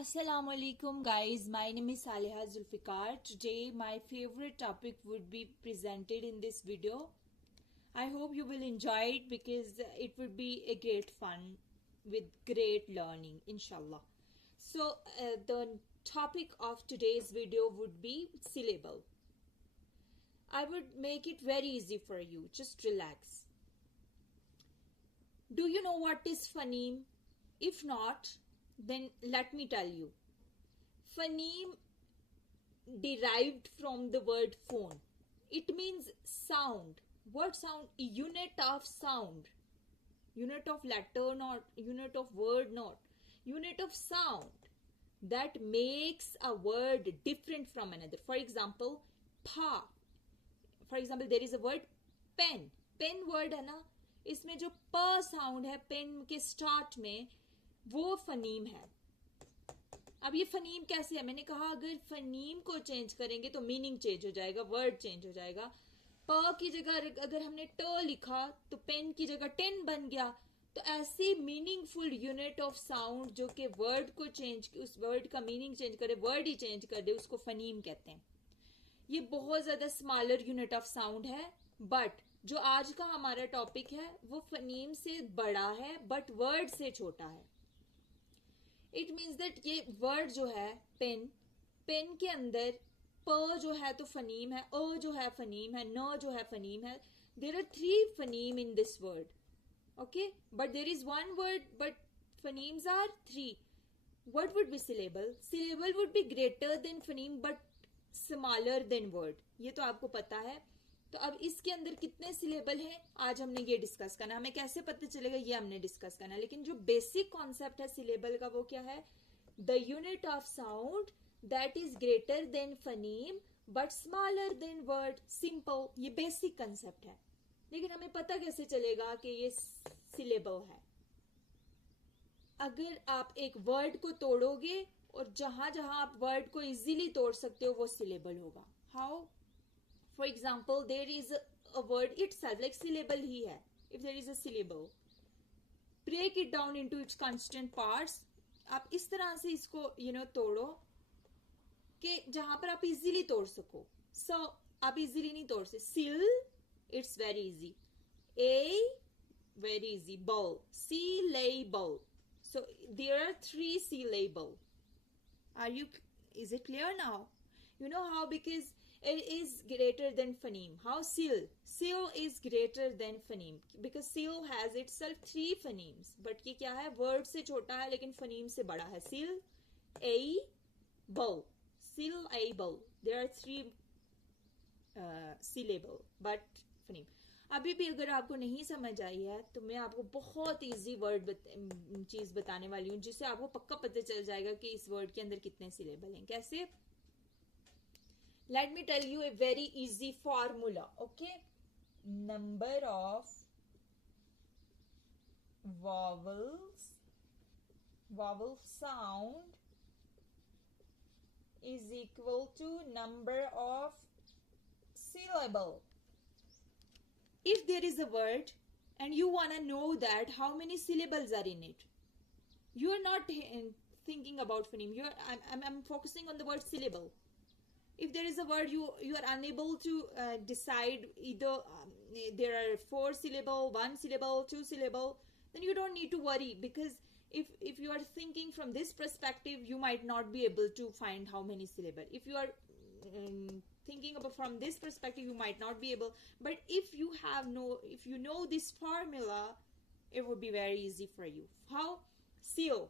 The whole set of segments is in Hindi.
Assalamu alaikum guys, my name is Saliha Zulfikar. Today my favorite topic would be presented in this video. I hope you will enjoy it because it would be a great fun with great learning inshallah. So the topic of today's video would be syllable. I would make it very easy for you, just relax. Do you know what is phoneme? If not, then let me tell you. Phoneme derived from the word phone. It means sound. What sound? Unit of sound. Unit of letter, not unit of word, not unit of sound that makes a word different from another. For example, pa. For example, there is a word pen. Pen word है ना, इसमें जो प साउंड है पेन के स्टार्ट में वो फनीम है. अब ये फनीम कैसे है? मैंने कहा अगर फनीम को चेंज करेंगे तो मीनिंग चेंज हो जाएगा, वर्ड चेंज हो जाएगा. प की जगह अगर हमने ट लिखा तो पेन की जगह टेन बन गया. तो ऐसी मीनिंगफुल यूनिट ऑफ साउंड जो कि वर्ड को चेंज, उस वर्ड का मीनिंग चेंज करे, वर्ड ही चेंज कर दे, उसको फनीम कहते हैं. ये बहुत ज्यादा स्मॉलर यूनिट ऑफ साउंड है, बट जो आज का हमारा टॉपिक है वो फनीम से बड़ा है बट वर्ड से छोटा है. इट मीन्स दैट ये वर्ड जो है पेन, पेन के अंदर प जो है तो फनीम है, अ जो है फनीम है, न जो है फनीम है. There are three phoneme in this word, okay, but there is one word but phonemes are three. What would be syllable? Syllable would be greater than phoneme but smaller than word. ये तो आपको पता है. तो अब इसके अंदर कितने सिलेबल हैं आज हमने ये डिस्कस करना. हमें कैसे पता चलेगा ये हमने डिस्कस करना. लेकिन जो बेसिक कॉन्सेप्ट है सिलेबल का वो क्या है? The unit of sound that is greater than phoneme but smaller than word. Simple, ये बेसिक कंसेप्ट है. लेकिन हमें पता कैसे चलेगा कि ये सिलेबल है? अगर आप एक वर्ड को तोड़ोगे और जहां जहां आप वर्ड को इजीली तोड़ सकते हो वो सिलेबल होगा. How? For example there is a word itself, like syllable ही है. If there is a syllable, break it down into its constant parts. आप इस तरह से इसको तोड़ो कि जहां पर आप इजीली तोड़ सको. सो आप इजीली नहीं तोड़ सकते. सिल, it's very easy. A, very easy. बल, सी, ले, बल. So there are three syllable. Is it clear now? You know how? Because it is greater than phoneme. How? Seal. Seal is greater than phoneme. Because seal has itself three phonemes. But ये क्या है? Word से छोटा है लेकिन phoneme से बड़ा है. Seal, a, bow. Seal, a, bow. There are three syllable. But phoneme. अभी भी अगर आपको नहीं समझ आई है तो मैं आपको बहुत इजी वर्ड चीज बताने वाली हूं जिससे आपको पक्का पता चल जाएगा कि इस वर्ड के अंदर कितने सिलेबल हैं. कैसे? Let me tell you a very easy formula. Okay, number of vowel sound is equal to number of syllable. If there is a word and you want to know that how many syllables are in it, you are not thinking about phoneme. I'm focusing on the word syllable. If there is a word you are unable to decide either there are 4 syllable, 1 syllable, 2 syllable, then you don't need to worry, because if you are thinking from this perspective you might not be able to find how many syllable. If you are thinking about from this perspective you might not be able, but if you know this formula it would be very easy for you. How? Seal.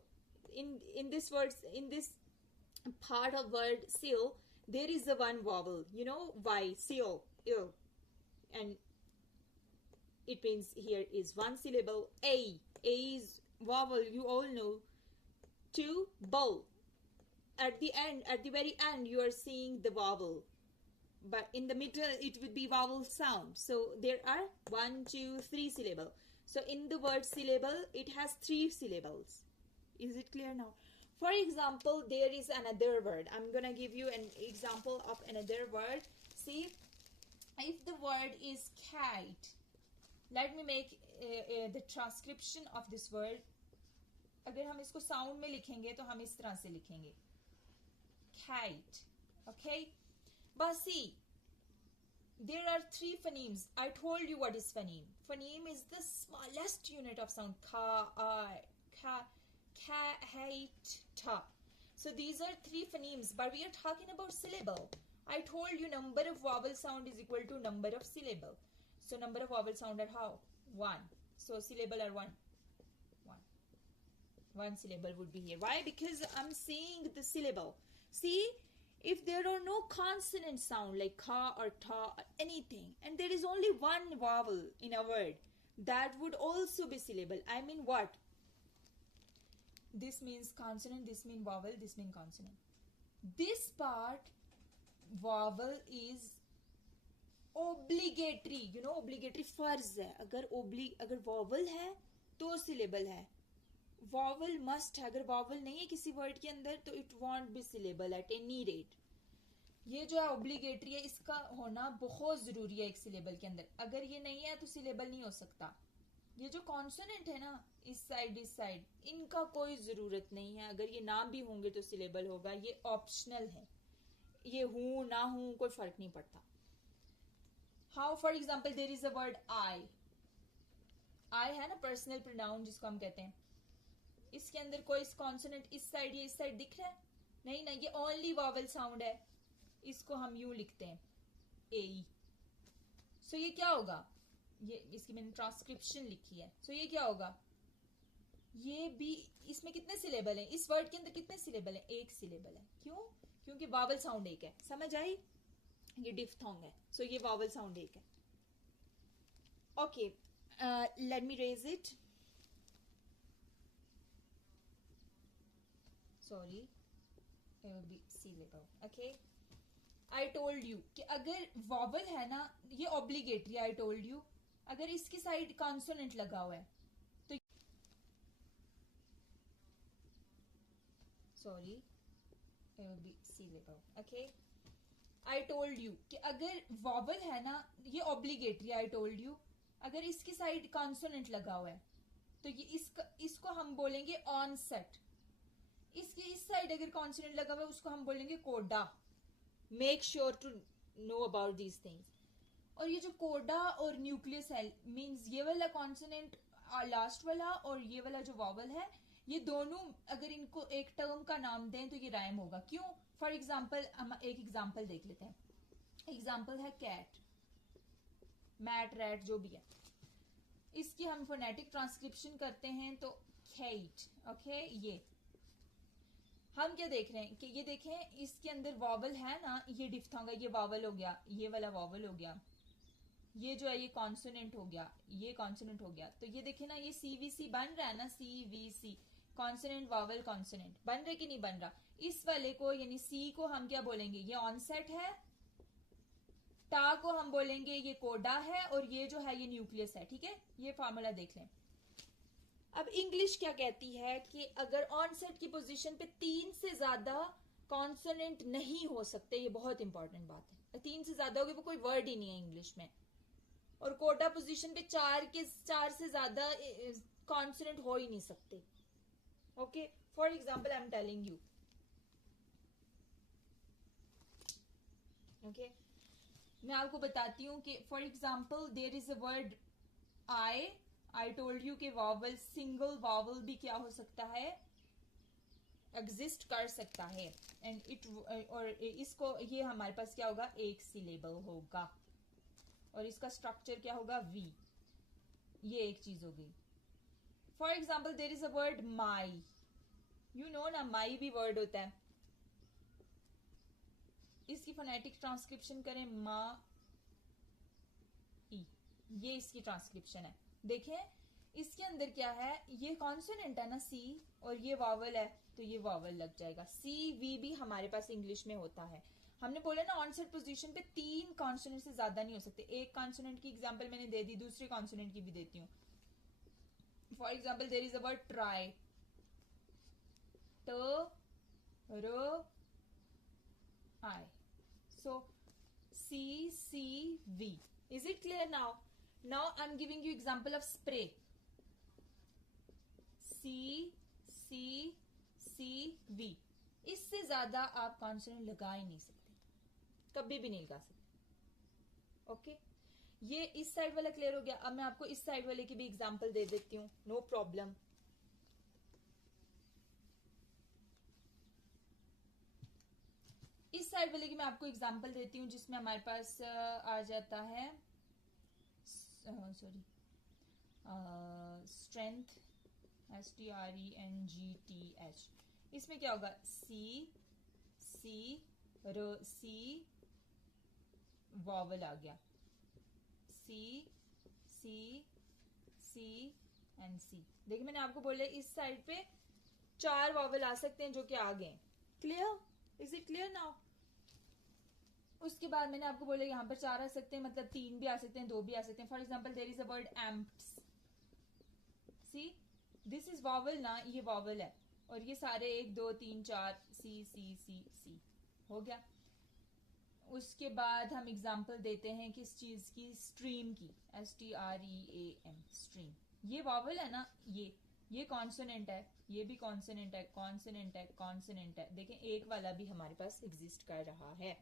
In this words, in this part of word seal, there is the one vowel, y, seal, ill, and it means here is one syllable. A is vowel, you all know. 2, bow. At the end, at the very end you are seeing the vowel, but in the middle it would be vowel sound. So there are 1, 2, 3 syllable. So in the word syllable it has 3 syllables. Is it clear now? For example, there is another word. I'm gonna give you an example of another word. See, if the word is kite, let me make the transcription of this word. अगर हम इसको साउंड में लिखेंगे तो हम इस तरह से लिखेंगे kite. Okay, but see, there are three phonemes. I told you what is phoneme. Phoneme is the smallest unit of sound. Ka, ka, ka, hate, ta. So these are three phonemes, but we are talking about syllable. I told you number of vowel sound is equal to number of syllable. So number of vowel sound are how? 1. So syllable are 1. 1. One syllable would be here. Why? Because I'm saying the syllable. See, if there are no consonant sound like ka or ta or anything, and there is only one vowel in a word, that would also be syllable. I mean what? This means consonant, this means vowel, this means consonant. This part, vowel is obligatory. You know, obligatory फर्ज है. अगर vowel है तो syllable है. वॉवल मस्ट है. अगर वॉवल नहीं है किसी वर्ड के अंदर तो it won't be syllable at any rate. ये जो है ऑब्लिगेटरी है, इसका होना बहुत जरूरी है एक सिलेबल के अंदर. अगर ये नहीं है तो सिलेबल नहीं हो सकता. ये जो कॉन्सोनेंट है ना, इस साइड, इनका कोई जरूरत नहीं है. अगर ये ना भी होंगे तो सिलेबल होगा. ये ऑप्शनल है. ये हूं ना हूं कोई फर्क नहीं पड़ता. How for example there is a word I. I है ना पर्सनल प्रोनाउन जिसको हम कहते हैं. इसके अंदर कोई कॉन्सोनेंट इस साइड या इस साइड दिख रहा है? नहीं ना, ये ओनली वॉवल साउंड है. इसको हम यूं लिखते हैं ए. सो ये क्या होगा? ये इसकी मैंने ट्रांसक्रिप्शन लिखी है. सो ये क्या होगा? ये भी, इसमें कितने सिलेबल हैं? इस वर्ड के अंदर कितने सिलेबल हैं? एक सिलेबल है. क्यों? क्योंकि वॉवल साउंड एक है. समझ आई? ये डिफ्थोंग है. सो ये वॉवल साउंड एक है. Okay, let me raise it. Sorry, it will be syllable. Okay, I told you कि अगर vowel है ना, ये obligatory. I told you अगर इसकी साइड consonant लगा हुआ है तो sorry, it will be syllable. Okay, I told you कि अगर vowel है ना, ये obligatory. I told you अगर इसकी साइड consonant लगा हुआ है तो ये इसको हम बोलेंगे onset. इसकी इस साइड अगर कॉन्सोनेंट लगा हुआ है उसको हम बोलेंगे coda. Make sure to know about these things. और ये जो कोडा और न्यूक्लियस है, मींस ये वाला कॉन्सोनेंट लास्ट वाला और ये वाला जो वॉवल है, ये दोनों अगर इनको एक टर्म का नाम दें तो ये राइम होगा. क्यों? फॉर एग्जाम्पल हम एक एग्जाम्पल देख लेते हैं. एग्जाम्पल है कैट, मैट, रैट, जो भी है. इसकी हम फोनेटिक ट्रांसक्रिप्शन करते हैं तो खेट. ओके, ये हम क्या देख रहे हैं कि ये देखें इसके अंदर वॉवल है ना, ये डिफ्थोंग है. ये वॉवल हो गया, ये वाला वॉवल हो गया. ये जो है ये कॉन्सोनेंट हो गया, ये कॉन्सोनेंट हो गया. तो ये देखें ना, ये सीवीसी बन रहा है ना, सीवीसी, कॉन्सोनेंट वॉवल कॉन्सोनेंट बन रहा है कि नहीं बन रहा? इस वाले को यानी सी को हम क्या बोलेंगे? ये ऑनसेट है. टा को हम बोलेंगे ये कोडा है, और ये जो है ये न्यूक्लियस है. ठीक है, ये फॉर्मूला देख लें. अब इंग्लिश क्या कहती है कि अगर ऑनसेट की पोजीशन पे 3 से ज्यादा कॉन्सोनेंट नहीं हो सकते. ये बहुत इंपॉर्टेंट बात है. 3 से ज्यादा होगी वो कोई वर्ड ही नहीं है इंग्लिश में. और कोटा पोजीशन पे 4 से ज्यादा कॉन्सोनेंट हो ही नहीं सकते. Okay, for example I am telling you. Okay, मैं आपको बताती हूँ कि for example there is a word I told you कि वॉवल, सिंगल वॉवल भी क्या हो सकता है? एग्जिस्ट कर सकता है. एंड इट, और इसको, ये हमारे पास क्या होगा? एक सिलेबल होगा. और इसका स्ट्रक्चर क्या होगा? वी. ये एक चीज हो गई. For example there is a word my. You know ना, माई भी वर्ड होता है. इसकी फोनेटिक ट्रांसक्रिप्शन करें मा ई. ये इसकी ट्रांसक्रिप्शन है. देखें इसके अंदर क्या है? ये कॉन्सोनेंट है ना सी, और ये वॉवल है तो ये वॉवल लग जाएगा. सी वी भी हमारे पास इंग्लिश में होता है. हमने बोला ना ऑनसेट पोजीशन पे 3 कॉन्सोनेंट से ज्यादा नहीं हो सकते. एक कॉन्सोनेंट की एग्जांपल मैंने दे दी, दूसरे कॉन्सोनेंट की भी देती हूँ. For example there is a word try. T R I. So C Is it clear now? Now I'm giving you example of spray. C C V, इससे ज्यादा आप कॉन्सोनेंट लगा ही नहीं सकते, कभी भी नहीं लगा सकते। ओके, ये इस साइड वाला क्लियर हो गया। अब मैं आपको इस साइड वाले की भी एग्जांपल दे देती हूँ, नो प्रॉब्लम। इस साइड वाले की मैं आपको एग्जांपल देती हूँ, जिसमें हमारे पास आ जाता है सॉरी स्ट्रेंथ, STRENGTH। इसमें क्या होगा, सी सी र, सी वॉवल आ गया, सी सी सी एंड सी। देखिए मैंने आपको बोला इस साइड पे 4 वॉवल आ सकते हैं जो कि आ गए। Clear, is it clear now? उसके बाद मैंने आपको बोला यहाँ पर 4 आ सकते हैं, मतलब 3 भी आ सकते हैं, 2 भी आ सकते हैं। For example there is a word amps, see this is vowel ना, ये वॉवल है, और ये सारे 1 2 3 4 सी सी सी सी हो गया। उसके बाद हम एग्जाम्पल देते हैं किस चीज की, स्ट्रीम की, STREAM स्ट्रीम। ये वॉवल है ना, ये कॉन्सोनेंट है, ये भी कॉन्सोनेंट है, कॉन्सोनेंट है, कॉन्सोनेंट है। देखें एक वाला भी हमारे पास एग्जिस्ट कर रहा है।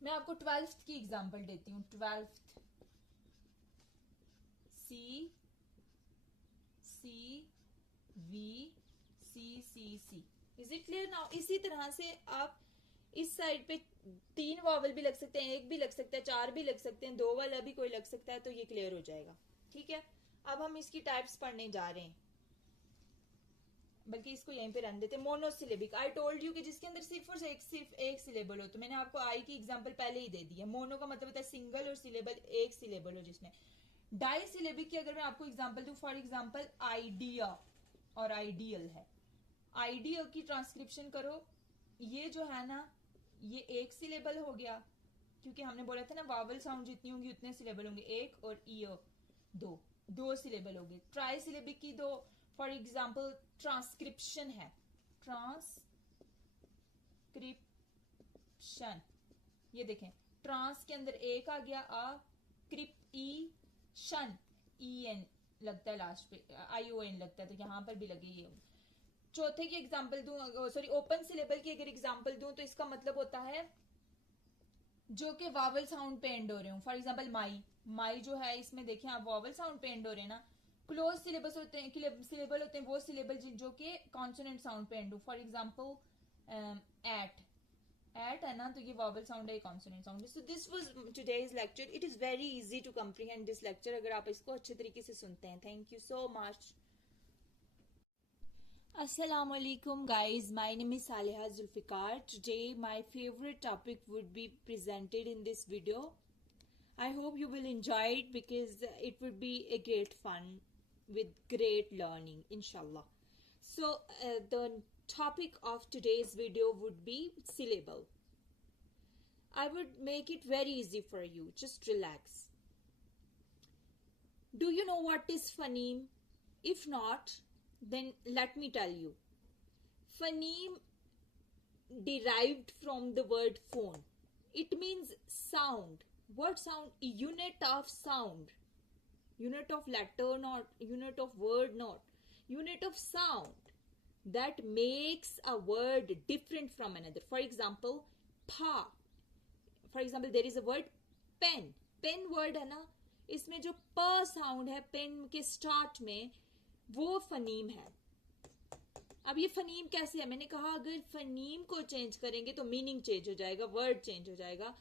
मैं आपको 12th की एग्जाम्पल देती हूँ। 12th, C C V C C C. Is it clear now? इसी तरह से आप इस साइड पे 3 वॉवल भी लग सकते हैं, 1 भी लग सकता है, 4 भी लग सकते हैं, 2 वाला भी कोई लग सकता है, तो ये क्लियर हो जाएगा। ठीक है, अब हम इसकी टाइप्स पढ़ने जा रहे हैं, बल्कि इसको यहीं पे रन देते हैं। मोनोसिलेबिक, आई टोल्ड यू कि जिसके अंदर सिर्फ एक सिलेबल हो, तो मैंने आपको आई की एग्जांपल पहले ही दे दी है। मोनो का मतलब होता है सिंगल, और सिलेबल एक सिलेबल हो जिसमें। डाई सिलेबिक की अगर मैं आपको एग्जांपल दूं, फॉर एग्जांपल आइडिया और आइडियल है। आइडिया की ट्रांसक्रिप्शन करो, ये जो है ना, ये एक सिलेबल हो गया, क्योंकि हमने बोला था ना वावल साउंड जितनी होंगी उतने सिलेबल होंगे, एक, और ईयर दो सिलेबल होंगे। ट्राई सिलेबिक की दो, फॉर एग्जाम्पल ट्रांसक्रिप्शन है, ट्रांसक्रिप्शन, ये देखें ट्रांस के अंदर एक आ गया, क्रिप्शन, EN लगता है लास्ट पे, ION लगता है, तो यहां पर भी लगे ये। चौथे की एग्जांपल दूं, सॉरी ओपन सिलेबल की अगर एग्जांपल दूं, तो इसका मतलब होता है जो कि वावल साउंड पे एंड हो रहे हो। फॉर एग्जांपल माई जो है, इसमें देखें आप वावल साउंड पे एंड हो रहे हैं ना। क्लोज सिलेबस होते हैं, सिलेबल होते हैं वो सिलेबल जो कि कॉन्सोनेंट साउंड पे एंड हो। फॉर एग्जांपल एट है ना, तो ये वावल साउंड है, कॉन्सोनेंट साउंड है। So this was today's lecture. It is very easy to comprehend this lecture अगर आप इसको अच्छे तरीके से सुनते हैं। Thank you so much. Assalamu alaikum guys, my name is Saleha Zulfikar. Today my favorite topic would be presented in this video. I hope you will enjoy it because it would be a great fun with great learning inshallah. So the topic of today's video would be syllable. I would make it very easy for you, just relax. Do you know what is phoneme? If not, then let me tell you. Phoneme derived from the word phone. It means sound. What sound? Unit of sound. Unit of letter, not unit of word, not unit of sound that makes a word different from another. For example, pa. For example, there is a word pen. Pen word है ना, इसमें जो प साउंड है पेन के स्टार्ट में, वो फनीम है। अब ये फनीम कैसे है? मैंने कहा अगर फनीम को चेंज करेंगे तो मीनिंग चेंज हो जाएगा, वर्ड चेंज हो जाएगा।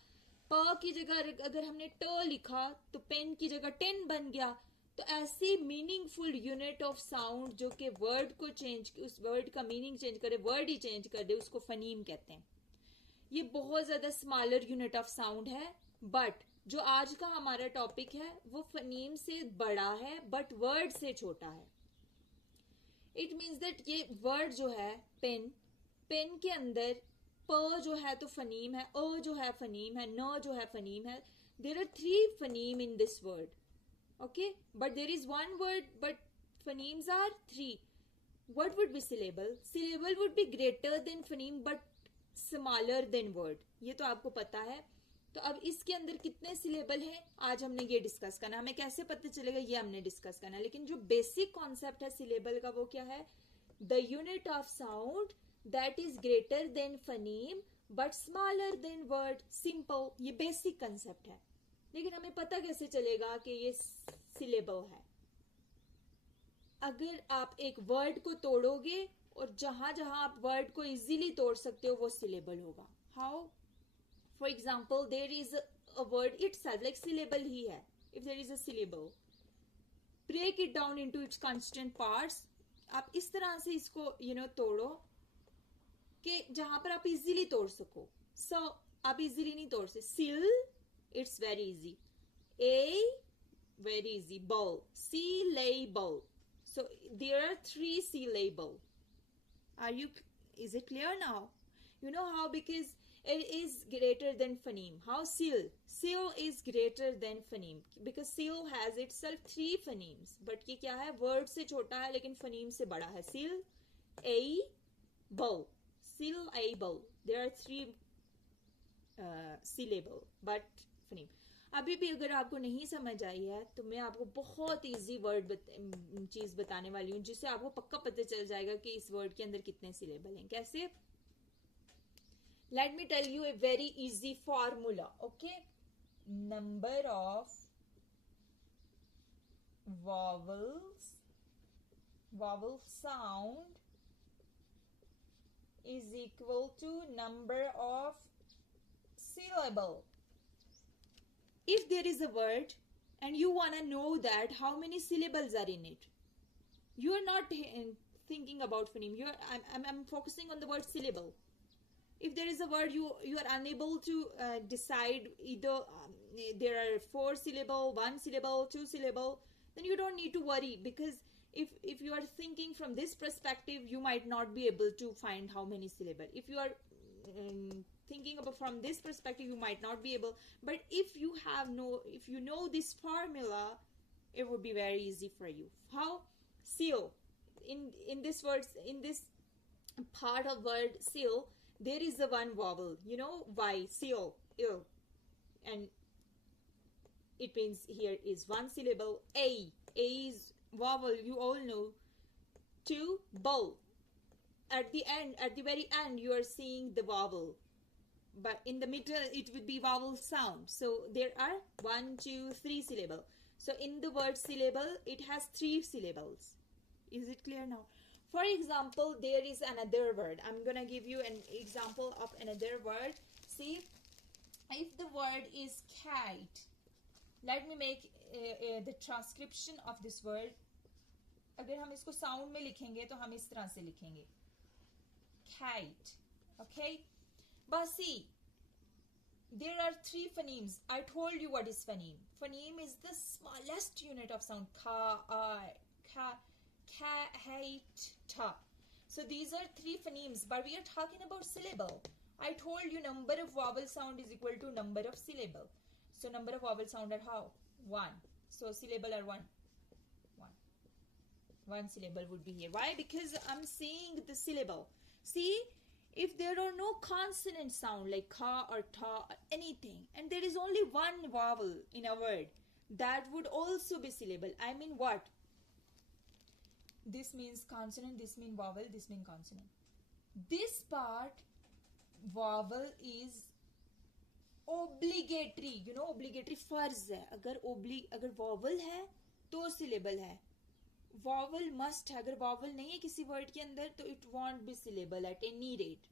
प की जगह अगर हमने ट लिखा तो पेन की जगह टेन बन गया। तो ऐसी मीनिंगफुल यूनिट ऑफ साउंड जो कि वर्ड को चेंज, उस वर्ड का मीनिंग चेंज करे, वर्ड ही चेंज कर दे, उसको फनीम कहते हैं। ये बहुत ज्यादा स्मॉलर यूनिट ऑफ साउंड है, बट जो आज का हमारा टॉपिक है वो फनीम से बड़ा है बट वर्ड से छोटा है। इट मीन्स दैट ये वर्ड जो है पेन के अंदर प जो है तो फनीम है, अ जो है फनीम है, न जो है फनीम है। There are 3 phoneme in this word, okay, but there is 1 word but phonemes are 3. What would be syllable? Syllable would be greater than phoneme but smaller than word. ये तो आपको पता है। तो अब इसके अंदर कितने सिलेबल हैं आज हमने ये डिस्कस करना। हमें कैसे पता चलेगा ये हमने डिस्कस करना है। लेकिन जो बेसिक कॉन्सेप्ट है सिलेबल का वो क्या है? The unit of sound that is greater than phoneme but smaller than word. Simple, ये बेसिक कंसेप्ट है. लेकिन हमें पता कैसे चलेगा कि ये सिलेबल है? अगर आप एक वर्ड को तोड़ोगे और जहां जहां आप वर्ड को इजीली तोड़ सकते हो वो सिलेबल होगा. How? For example, there is a word itself, like syllable ही है. If there is a syllable, break it down into its constant parts. आप इस तरह से इसको तोड़ो कि जहां पर आप इजीली तोड़ सको. सो आप इजीली नहीं तोड़ सकते. सिल, it's very easy. A, very easy. Bowl, syllable. So there are 3 syllable. Is it clear now? You know how? Because it is greater than phoneme. How? Sil is greater than phoneme because sil has itself 3 phonemes. But ये क्या है? Word से छोटा है लेकिन phoneme से बड़ा है. Sil, a, bowl. Syllable. There are 3 syllable but phoneme. अभी भी अगर आपको नहीं समझ आई है तो मैं आपको बहुत इजी वर्ड चीज बताने वाली हूँ जिससे आपको पक्का पता चल जाएगा कि इस वर्ड के अंदर कितने सिलेबल हैं. कैसे? Let me tell you a very easy formula. Okay, number of vowel sound is equal to number of syllable. If there is a word and you want to know that how many syllables are in it, you are not thinking about phoneme. I'm focusing on the word syllable. If there is a word you are unable to decide either there are 4 syllable, 1 syllable, 2 syllable, then you don't need to worry, because if you are thinking from this perspective, you might not be able to find how many syllable. If you are thinking about from this perspective, you might not be able. But if you know this formula, it would be very easy for you. How? Seal. In this words, in this part of word seal, there is a one vowel. You know why? Seal, ill, and it means here is 1 syllable. A is vowel, you all know. 2, bowl. At the very end, you are seeing the vowel, but in the middle it would be vowel sound. So there are 1, 2, 3 syllable. So in the word syllable, it has 3 syllables. Is it clear now? For example, there is another word. I'm gonna give you an example of another word. See, if the word is kite, let me make the transcription of this word. अगर हम इसको साउंड में लिखेंगे तो हम इस तरह से लिखेंगे kite. Okay, but see, there are 3 phonemes. I told you what is phoneme. Phoneme is the smallest unit of sound. Ka, ka, ka, hate, ta. So these are 3 phonemes, but we are talking about syllable. I told you number of vowel sound is equal to number of syllable. So number of vowel sound are how? 1. So syllable are 1. 1 syllable would be here. Why? Because I'm seeing the syllable. See, if there are no consonant sound like ka or ta or anything, and there is only 1 vowel in a word, that would also be syllable. I mean what? This means consonant, this means vowel, this means consonant. This part, vowel is obligatory. You know, obligatory फर्ज है. अगर vowel है तो syllable है. वॉवल मस्ट है. अगर वॉवल नहीं है किसी वर्ड के अंदर तो it won't be syllable at any rate.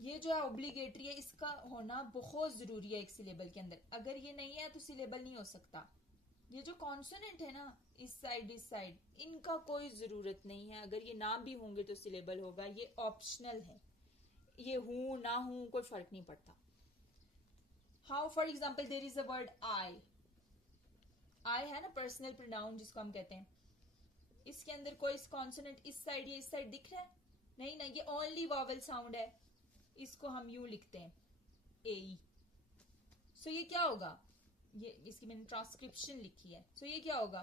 ये जो है ऑब्लिगेटरी है, इसका होना बहुत जरूरी है एक सिलेबल के अंदर. अगर ये नहीं है तो सिलेबल नहीं हो सकता. ये जो कॉन्सोनेंट है ना, इस साइड, इनका कोई जरूरत नहीं है. अगर ये ना भी होंगे तो सिलेबल होगा. ये ऑप्शनल है. ये हूं ना हूं कोई फर्क नहीं पड़ता. How? For example, there is a word I. I है ना पर्सनल प्रोनाउन जिसको हम कहते हैं. इसके अंदर कोई कॉन्सोनेंट इस साइड या इस साइड दिख रहा है? नहीं ना, ये ओनली वॉवल साउंड है. इसको हम यूं लिखते हैं, ए. सो ये क्या होगा? ये इसकी मैंने ट्रांसक्रिप्शन लिखी है. सो ये क्या होगा?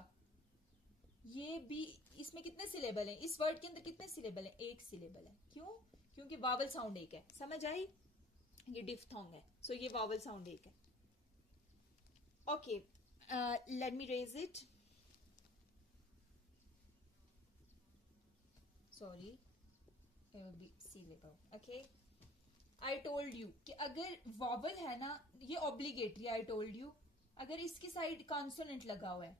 ये भी, इसमें कितने सिलेबल हैं? इस वर्ड के अंदर कितने सिलेबल हैं? 1 सिलेबल है. क्यों? क्योंकि वॉवल साउंड 1 है. समझ आई? ये डिफ्थोंग है. सो ये वॉवल साउंड 1 है. Okay, let me raise it. Sorry see लेगा. ओके, आई टोल्ड यू कि अगर वॉवल है ना, ये ऑब्लिगेटरी. आई टोल्ड यू अगर इसकी साइड कॉन्सोनेंट लगा हुआ है